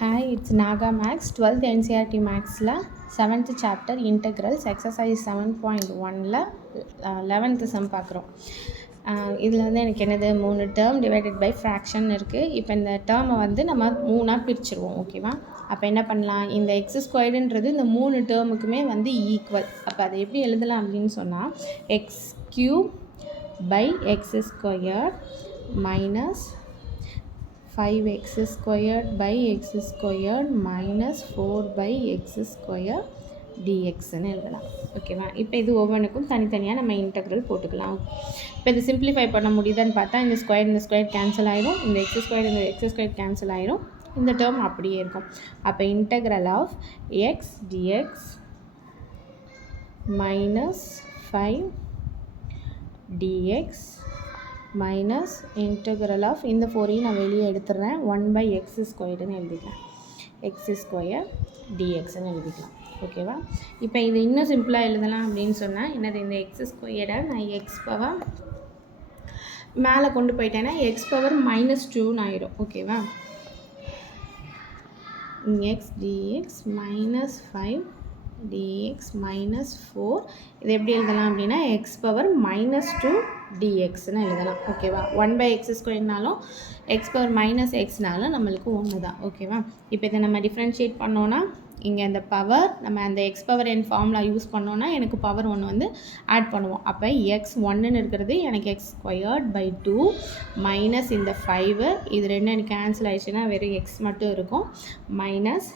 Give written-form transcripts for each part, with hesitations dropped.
Hi, it's Naga Max, 12th NCERT Maxல 7th chapter Integrals exercise 7.1ல 11th sum பார்க்குறோம். இதில் வந்து எனக்கு என்னது 3 டேர்ம் டிவைடட் பை ஃப்ராக்ஷன் இருக்குது. இப்போ இந்த டேர்மை வந்து நம்ம 3ஆக பிரிச்சுருவோம். ஓகேவா? அப்போ என்ன பண்ணலாம், இந்த எக்ஸ் ஸ்கொயர்டுன்றது இந்த 3 டேர்முக்குமே வந்து ஈக்குவல். அப்போ அதை எப்படி எழுதலாம் அப்படின்னு சொன்னால் x cube by x square minus 5x squared by x squared minus 4 by x squared dxன்னு எழுதலாம். ஓகேவா? இப்போ இது ஒவ்வொன்றுக்கும் தனித்தனியாக நம்ம இன்டெக்ரல் போட்டுக்கலாம். இப்போ இது சிம்பிளிஃபை பண்ண முடியுதான்னு பார்த்தா இந்த ஸ்கொயர் கேன்சல் ஆயிரும், இந்த எக்ஸ் ஸ்கொயர் கேன்சல் ஆயிரும், இந்த டேர்ம் அப்படியே இருக்கும். அப்போ integral of x dx minus 5 dx minus integral of இந்த 4ஐயும் நான் வெளியே எடுத்துடுறேன், 1 by x ஸ்கொயர்டுன்னு எழுதிக்கலாம், எக்ஸ் ஸ்கொயர் டிஎக்ஸ்ன்னு எழுதிக்கலாம். ஓகேவா? இப்போ இது இன்னும் சிம்பிளாக எழுதலாம் அப்படின்னு சொன்னால் என்னது, இந்த எக்ஸ் ஸ்கொயரை நான் எக்ஸ் பவர் மேலே கொண்டு போயிட்டேன்னா எக்ஸ் பவர் -2ன்னு ஆயிடும். ஓகேவா? X dx minus 5 dx minus 4 இது எப்படி எழுதலாம் அப்படின்னா எக்ஸ் பவர் -2 dxன்னு எழுதலாம். ஓகேவா? 1 by x ஸ்கொயர்னாலும் எக்ஸ் பவர் -xனாலும் நம்மளுக்கு ஒன்று தான். ஓகேவா? இப்போ இதை நம்ம டிஃப்ரென்ஷியேட் பண்ணோன்னா இங்கே அந்த பவர் நம்ம அந்த X power n formula use பண்ணோன்னா எனக்கு பவர் 1 வந்து ஆட் பண்ணுவோம். அப்போ எக்ஸ் 1ன்னு இருக்கிறது எனக்கு எக்ஸ் ஸ்கொயர்ட் பை 2 மைனஸ் இந்த 5 இது ரெண்டும் எனக்கு கேன்சல் ஆயிடுச்சுன்னா வெறும் எக்ஸ் மட்டும் இருக்கும், மைனஸ்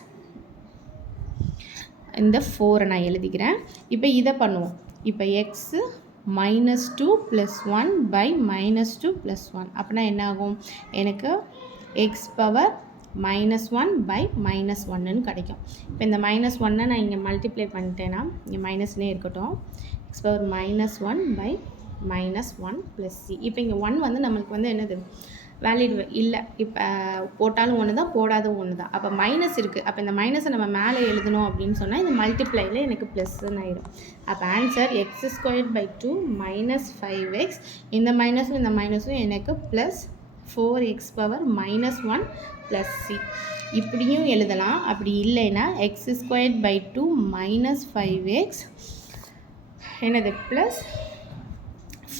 இந்த 4 நான் எழுதிக்கிறேன். இப்போ இதை பண்ணுவோம். இப்போ எக்ஸு -2 + 1 பை -2 + 1 அப்படின்னா என்ன ஆகும், எனக்கு எக்ஸ் பவர் -1 பை -1ன்னு கிடைக்கும். இப்போ இந்த -1 நான் இங்கே மல்டிப்ளை பண்ணிட்டேன்னா இங்கே மைனஸ்னே இருக்கட்டும், எக்ஸ் பவர் -1 பை -1 + c. இப்போ இங்கே 1 வந்து நம்மளுக்கு வந்து என்னது வேலிட் இல்லை, இப்போ போட்டாலும் ஒன்று தான் போடாதும் ஒன்று தான். அப்போ மைனஸ் இருக்குது, அப்போ இந்த மைனஸை நம்ம மேலே எழுதணும் அப்படின்னு சொன்னால் இந்த மல்டிப்ளையில் எனக்கு ப்ளஸ்ன்னு ஆயிடும். அப்போ answer x square by 2 minus 5x, இந்த மைனஸும் எனக்கு ப்ளஸ் 4x பவர் -1 + c. இப்படியும் எழுதலாம். அப்படி இல்லைன்னா X square by 2 minus 5x என்னது ப்ளஸ்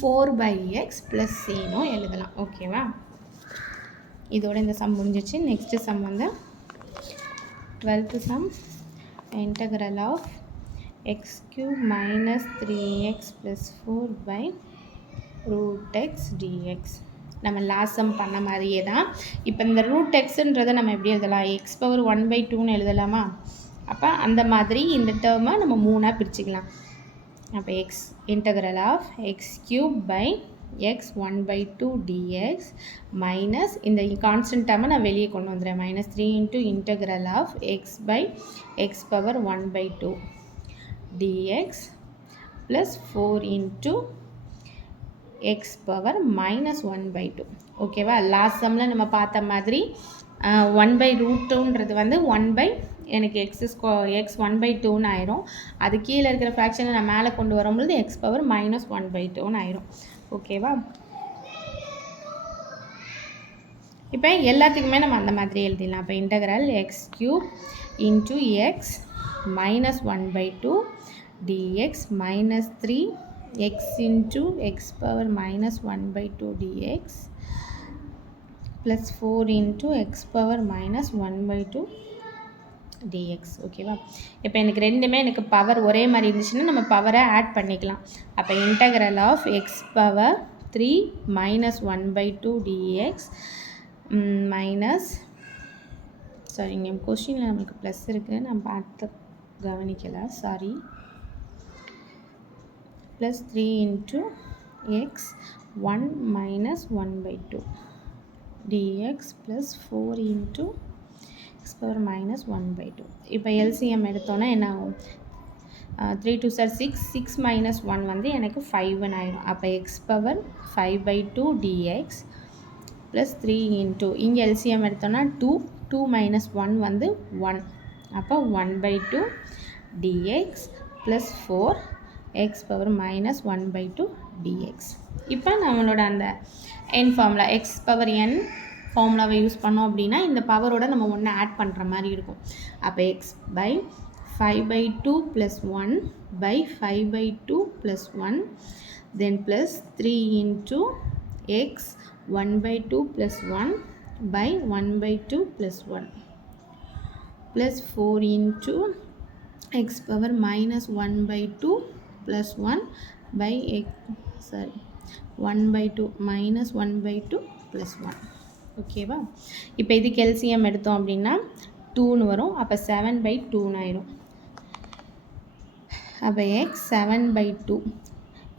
4/x + cன்னு எழுதலாம். ஓகேவா? இதோட இந்த சம் முடிஞ்சிச்சு. நெக்ஸ்ட் சம் வந்து 12th sum, integral of x cube minus 3x + 4 by √x dx. நம்ம லாஸ்ட் சம் பண்ண மாதிரியே தான். இப்போ இந்த √xன்றதை நம்ம எப்படி எழுதலாம், எக்ஸ் பவர் 1/2ன்னு எழுதலாமா? அப்போ அந்த மாதிரி இந்த டேர்மை நம்ம 3ஆக பிரிச்சுக்கலாம். அப்போ x integral of x cube by x 1/2 dx minus இந்த கான்ஸ்டன்ட் டேர்மை நான் வெளியே கொண்டு வந்துடுறேன், -3 × integral of x by x power 1/2 dx plus 4 × x power -1/2. ஓகேவா? லாஸ்ட் சம்மில் நம்ம பார்த்த மாதிரி 1/√2ன்றது வந்து 1 பை எனக்கு எக்ஸ் 1/2ன்னு ஆயிரும். அது கீழே இருக்கிற ஃப்ராக்ஷனை நான் மேலே கொண்டு வரும்பொழுது எக்ஸ் பவர் -1/2ன்னு ஆயிரும். ஓகேவா? இப்போ எல்லாத்துக்குமே நம்ம அந்த மாதிரி எழுதிடலாம். அப்போ integral X cube into X minus 1/2 dx minus 3x into X power -1/2 dx plus 4 into X power -1/2 dx. ஓகேவா? இப்போ எனக்கு ரெண்டுமே எனக்கு பவர் ஒரே மாதிரி இருந்துச்சுன்னா நம்ம பவரை ஆட் பண்ணிக்கலாம். அப்போ integral of x power 3 -1/2 dx minus இங்கே கொஸ்டினில் நமக்கு ப்ளஸ் இருக்குது, நான் பார்த்து கவனிக்கலை, sorry, plus 3 × x 1 -1/2 dx plus 4 × x power -1/2. இப்போ எல்சிஎம் எடுத்தோன்னா என்ன ஆகும், 3 2 6, 6 - 1 வந்து எனக்கு 5ன்னு ஆயிடும். அப்போ எக்ஸ் பவர் 5/2 dx ப்ளஸ் 3 × இங்கே எல்சிஎம் எடுத்தோன்னா 2 -1 வந்து 1, அப்போ 1/2 dx plus 4 X power -1/2 dx. இப்போ நம்மளோட அந்த n formula X power n ஃபார்முலாவை யூஸ் பண்ணோம் அப்படின்னா இந்த பவரோட நம்ம ஒன்று ஆட் பண்ணுற மாதிரி இருக்கும். அப்போ X by 5/2 + 1 by 5/2 + 1 then plus 3 into x 1/2 + 1 by 1/2 + 1 plus 4 into x power minus 1/2 plus 1 by x 1/2 minus 1/2 plus 1. ஓகேவா? இப்போ இதுக்கு எல்சிஎம் எடுத்தோம் அப்படின்னா 2ன்னு வரும். அப்போ 7/2ன்னு ஆயிரும். அப்போ எக்ஸ் 7/2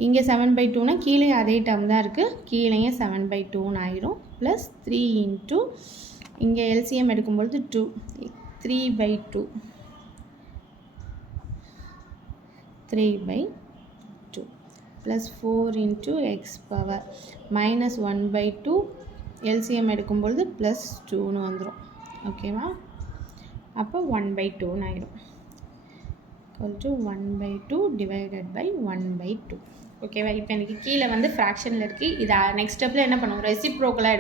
இங்கே 7/2னா கீழே அதே டேர்ம் தான் இருக்குது, கீழேயே 7/2ன்னு ஆயிரும். ப்ளஸ் 3 இன்ட்டு இங்கே எல்சிஎம் எடுக்கும்பொழுது 2 3/2 plus 4 into x power minus 1/2 LCM எடுக்கும்பொழுது plus 2ன்னு வந்துடும். ஓகேவா? அப்போ 1/2ன்னு ஆயிடும். equal to 1/2 divided by 1/2. ஓகேவா? இப்போ எனக்கு கீழே வந்து ஃப்ராக்ஷனில் இருக்குது. இதை நெக்ஸ்ட் ஸ்டெப்பில் என்ன பண்ணுவோம், ரெசிப்ரோக்கலாக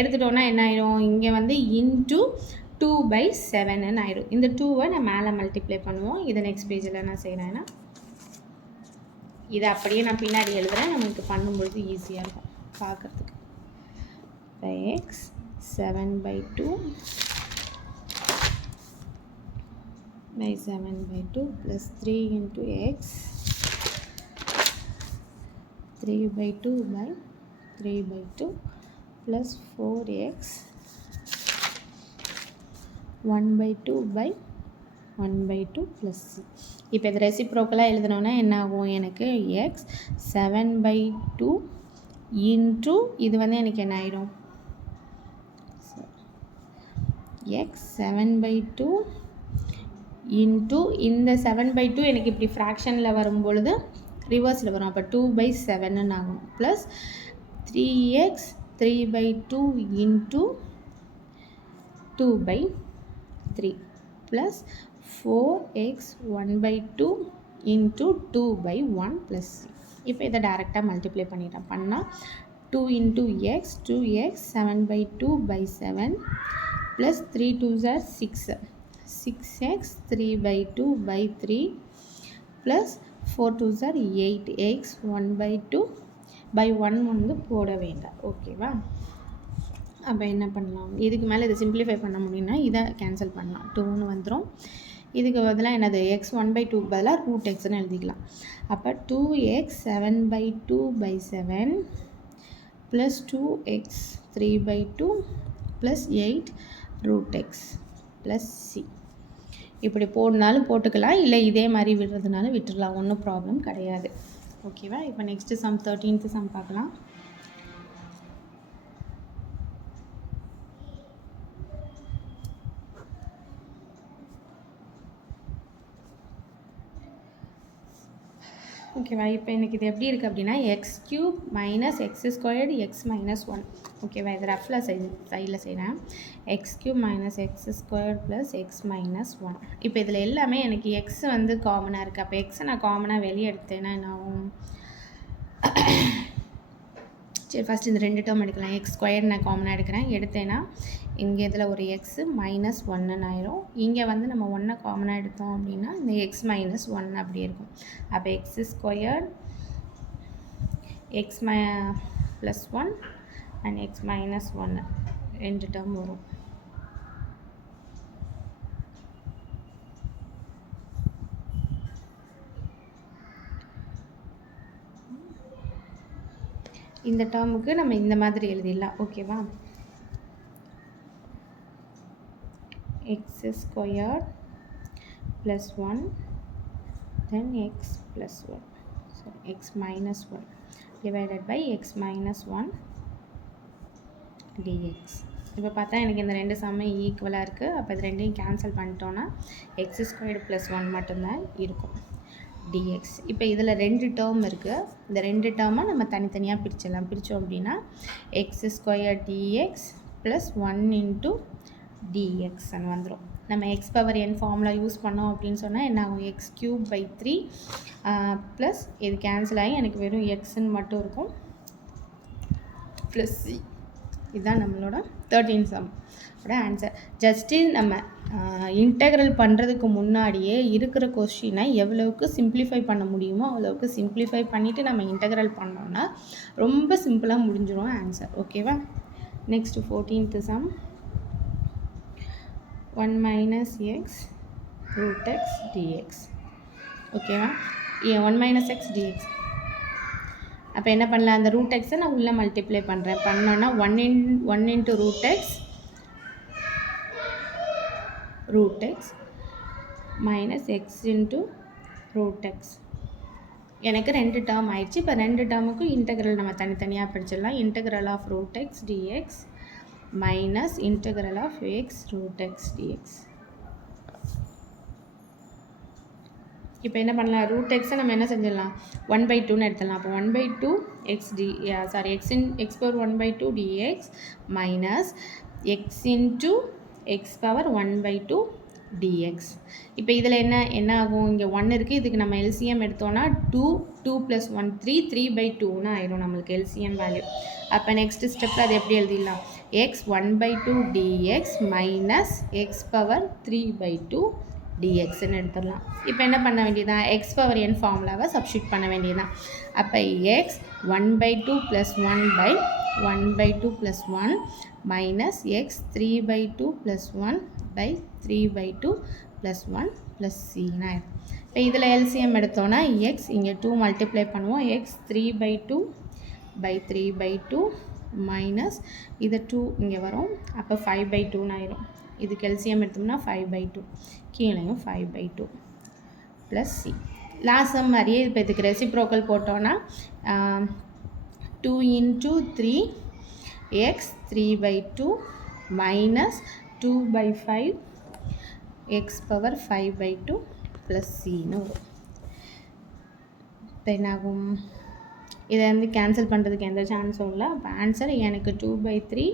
எடுத்துட்டோன்னா என்ன ஆயிடும், இங்கே வந்து இன்ட்டு 2/7ன்னு ஆயிடும். இந்த 2வை நான் மேலே மல்டிப்ளை பண்ணுவோம். இதை நெக்ஸ்ட் பேஜில் நான் செய்கிறேன்னா இதை அப்படியே நான் பின்னாடி எழுதுகிறேன், நமக்கு பண்ணும்பொழுது ஈஸியாக இருக்கும் பார்க்குறதுக்கு. X 7/2 by 7/2 plus 3 into x 3/2 by 3/2 plus 4x 1/2 by 1/2 plus c. இப்போ இது ரெசிப்ரோக்கலாக எழுதணுன்னா என்ன ஆகும், எனக்கு எக்ஸ் 7/2 இன்ட்டு இது வந்து எனக்கு என்ன ஆகிடும், எக்ஸ் 7/2 இன்ட்டு இந்த 7/2 எனக்கு இப்படி ஃப்ராக்ஷனில் வரும்பொழுது ரிவர்ஸில் வரும். அப்போ 2/7ன்னு ஆகும். Plus 3x 3/2 into 2/3 plus 4x 1/2 into 2/1 plus c. இப்போ இதை டைரெக்டாக மல்டிப்ளை பண்ணிட்டேன். பண்ணால் 2 into x 2x 7/2 by 7 plus 3 2s are 6 6x 3/2 by 3 plus 4 2s are 8x 1/2 by 1 வந்து போட வேண்டாம். ஓகேவா? அப்போ என்ன பண்ணலாம், இதுக்கு மேலே இதை சிம்பிளிஃபை பண்ண முடியும்னா இதை கேன்சல் பண்ணலாம். 2ன்னு வந்துடும். இதுக்கு பதிலாக என்னது, எக்ஸ் 1/2 பதிலாக √xன்னு எழுதிக்கலாம். அப்போ 2x 7/2 by 7 plus 2x 3/2 plus 8 √x plus c. இப்படி போடனாலும் போட்டுக்கலாம், இல்லை இதே மாதிரி விடுறதுனால விட்டுடலாம், ஒன்றும் ப்ராப்ளம் கிடையாது. ஓகேவா? இப்போ நெக்ஸ்ட்டு சம் 13th சம் பார்க்கலாம். ஓகேவா? இப்போ எனக்கு இது எப்படி இருக்குது அப்படின்னா x³ minus x² x minus 1. ஓகேவா? இது ரஃபில் சைடில் செய்கிறேன். x³ minus x² plus x minus 1. இப்போ இதில் எல்லாமே எனக்கு x வந்து காமனாக இருக்குது. அப்போ x நான் காமனாக வெளியே எடுத்தேன்னா என்ன ஆகும், சரி ஃபஸ்ட் இந்த 2 டேர்ம் எடுக்கலாம். x² நான் காமனாக எடுத்தேன்னா இங்கே இதில் ஒரு x -1ன்னு ஆயிரும். இங்கே வந்து நம்ம 1 காமனாக எடுத்தோம் அப்படின்னா இந்த x -1 அப்படியே இருக்கும். அப்போ x² x +1 and x -1 2 term வரும். இந்த டேர்முக்கு நம்ம இந்த மாதிரி எழுதிடலாம். ஓகேவா? x² plus 1 then x plus 1 so x minus 1 divided by x minus 1 dx. இப்போ பார்த்தா எனக்கு இந்த 2 சம்மே ஈக்குவலாக இருக்குது. அப்போ இது ரெண்டையும் கேன்சல் பண்ணிட்டோன்னா x² plus 1 மட்டும்தான் இருக்கும் dx. இப்போ இதில் 2 டேர்ம் இருக்குது. இந்த 2 டேர்மை நம்ம தனித்தனியாக பிரித்தோம் அப்படின்னா x² dx plus 1 into dxன்னு வந்துடும். நம்ம x power n formula use பண்ணோம் அப்படின்னு சொன்னால் என்ன ஆகும், x³ by 3 ப்ளஸ் இது கேன்சல் ஆகி எனக்கு வெறும் xன்னு மட்டும் இருக்கும் ப்ளஸ் c இதுதான் நம்மளோட 13 சம்மோட ஆன்சர். ஜஸ்ட்டு நம்ம இன்டெக்ரல் பண்ணுறதுக்கு முன்னாடியே இருக்கிற கொஸ்டினை எவ்வளவுக்கு சிம்பிளிஃபை பண்ண முடியுமோ அவ்வளவுக்கு சிம்பிளிஃபை பண்ணிவிட்டு நம்ம இன்டெக்ரல் பண்ணோன்னா ரொம்ப சிம்பிளாக முடிஞ்சிடும் ஆன்சர். ஓகேவா? Next 14th sum. 1 minus x root x dx. ஓகேவா? 1 minus x dx. அப்போ என்ன பண்ணலாம், அந்த ரூட் எக்ஸை நான் உள்ளே மல்டிப்ளை பண்ணுறேன். பண்ணோன்னா 1 into root x minus x into root x. எனக்கு 2 டேர்ம் ஆயிடுச்சு. இப்போ 2 டேர்முக்கும் இன்டெக்ரல் நம்ம தனித்தனியாக படிச்சிடலாம். Integral of root x dx minus integral of x root x dx. இப்போ என்ன பண்ணலாம், ரூட் எக்ஸை நம்ம என்ன செஞ்சிடலாம், 1/2ன்னு எடுத்துடலாம். அப்போ 1/2 x power 1/2 dx minus x into x power 1/2 dx. இப்போ இதில் என்ன ஆகும், இங்கே 1 இருக்குது, இதுக்கு நம்ம எல்சிஎம் எடுத்தோன்னா 2 + 1 3/2ன்னு ஆயிடும் நம்மளுக்கு எல்சிஎம் வேல்யூ. அப்போ நெக்ஸ்ட் ஸ்டெப்பில் அது எப்படி எழுதிடலாம், x 1/2 dx minus x power 3/2 dxன்னு எடுத்துடலாம். இப்போ என்ன பண்ண வேண்டியதான், x power n ஃபார்முலாவை சப்ஸ்டியூட் பண்ண வேண்டியதான். அப்போ x 1/2 + 1/1/2 + 1 minus x 3/2 + 1/3/2 + 1 + c. இப்போ இதில் எல்சிஎம் எடுத்தோன்னா x இங்கே 2 மல்டிப்ளை பண்ணுவோம், x 3/2/3/2 மைனஸ் இது 2 இங்கே வரும், அப்போ 5/2ன்னு ஆயிரும். இதுக்கு எல்சிஎம் எடுத்தோம்னா 5/2, கீழேயும் 5/2 ப்ளஸ் சி. லாஸ்ட் சம் மாதிரியே இப்போ இதுக்கு ரெசிப்ரோக்கல் போட்டோன்னா 2 into 3 x 3/2 minus 2/5 x power 5/2 plus சின்னு வரும். இப்போ என்னாகும், இதை வந்து கேன்சல் பண்ணுறதுக்கு எந்த சான்ஸும் இல்லை. அப்போ ஆன்சர் எனக்கு 2/3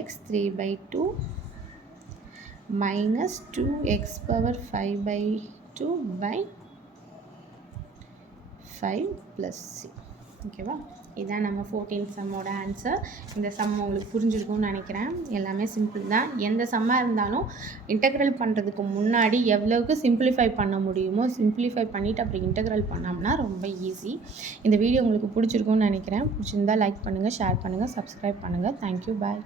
x 3/2 minus 2x power 5/2/5 plus c. ஓகேவா? இதுதான் நம்ம 14th சம்மோட ஆன்சர். இந்த சம் உங்களுக்கு புரிஞ்சிருக்கும்னு நினைக்கிறேன். எல்லாமே சிம்பிள் தான். எந்த சம்மாக இருந்தாலும் இன்டெக்ரல் பண்ணுறதுக்கு முன்னாடி எவ்வளவுக்கு சிம்பிளிஃபை பண்ண முடியுமோ சிம்பிளிஃபை பண்ணிவிட்டு அப்புறம் இன்டெக்ரல் பண்ணோம்னா ரொம்ப ஈஸி. இந்த வீடியோ உங்களுக்கு பிடிச்சிருக்கும்னு நினைக்கிறேன். பிடிச்சிருந்தால் லைக் பண்ணுங்கள், ஷேர் பண்ணுங்கள், சப்ஸ்கிரைப் பண்ணுங்கள். தேங்க்யூ, பாய்.